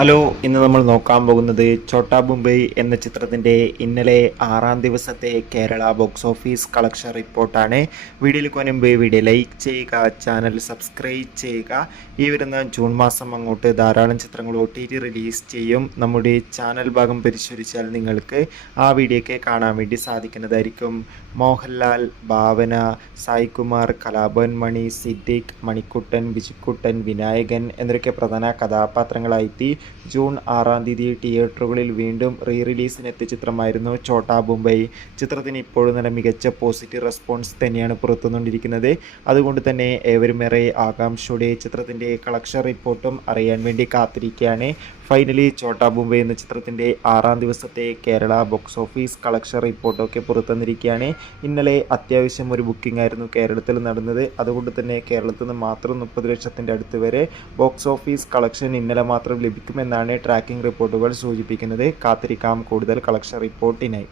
Hello, ഇന്ന് നമ്മൾ നോക്കാൻ പോകുന്നത് ഛോട്ടാ മുംബൈ എന്ന ചിത്രത്തിൻ്റെ ഇന്നലെ 6-ാം ദിവസത്തെ കേരള ബോക്സ് ഓഫീസ് കളക്ഷൻ റിപ്പോർട്ടാണ്. വീഡിയോയിലേക്ക് മുൻപ് വീഡിയോ ലൈക്ക് ചെയ്യുക, ചാനൽ സബ്സ്ക്രൈബ് ചെയ്യുക. ഈ വരുന്ന ജൂൺ മാസം അങ്ങോട്ട് ധാരാളം ചിത്രങ്ങൾ OTT റിലീസ് ചെയ്യും. നമ്മുടെ ചാനൽ ഭാഗം പരിശോധിച്ചാൽ നിങ്ങൾക്ക് ആ വീഡിയോയ്ക്ക് കാണാൻ വേണ്ടി സാധിക്കുന്നതായിരിക്കും. മോഹൻലാൽ, ഭാവന, സായികുമാർ, കലാഭവൻ മണി, സിദ്ദിഖ്, മണിക്കുട്ടൻ, ബിജുക്കുട്ടൻ, വിനായകൻ എന്നൊക്കെ പ്രധാന കഥാപാത്രങ്ങളായി ജൂൺ 6-ാം തീയതി തിയേറ്ററുകളിൽ വീണ്ടും റിലീസിനെത്തിയ ചിത്രമായിരുന്നു ഛോട്ടാ മുംബൈ. ചിത്രത്തിന് ഇപ്പോഴും നല്ല മികച്ച പോസിറ്റീവ് റെസ്പോൺസ് തന്നെയാണ് പുറത്തുനിന്നുകൊണ്ടിരിക്കുന്നത്. അതുകൊണ്ട് തന്നെ ഏവരുമേറെ ആകാംക്ഷയോടെ ചിത്രത്തിൻ്റെ കളക്ഷൻ റിപ്പോർട്ടും അറിയാൻ വേണ്ടി കാത്തിരിക്കുകയാണ്. ഫൈനലി ഛോട്ടാ മുംബൈ എന്ന ചിത്രത്തിൻ്റെ 6-ാം ദിവസത്തെ കേരള ബോക്സ് ഓഫീസ് കളക്ഷൻ റിപ്പോർട്ടൊക്കെ പുറത്തുവന്നിരിക്കുകയാണ്. ഇന്നലെ അത്യാവശ്യം ഒരു ബുക്കിംഗ് ആയിരുന്നു കേരളത്തിൽ നടന്നത്. അതുകൊണ്ട് തന്നെ കേരളത്തിൽ നിന്ന് മാത്രം 30 ലക്ഷത്തിൻ്റെ അടുത്ത് വരെ ബോക്സ് ഓഫീസ് കളക്ഷൻ ഇന്നലെ മാത്രം ലഭിക്കുമെന്നാണ് ട്രാക്കിംഗ് റിപ്പോർട്ടുകൾ സൂചിപ്പിക്കുന്നത്. കാത്തിരിക്കാം കൂടുതൽ കളക്ഷൻ റിപ്പോർട്ടിനായി.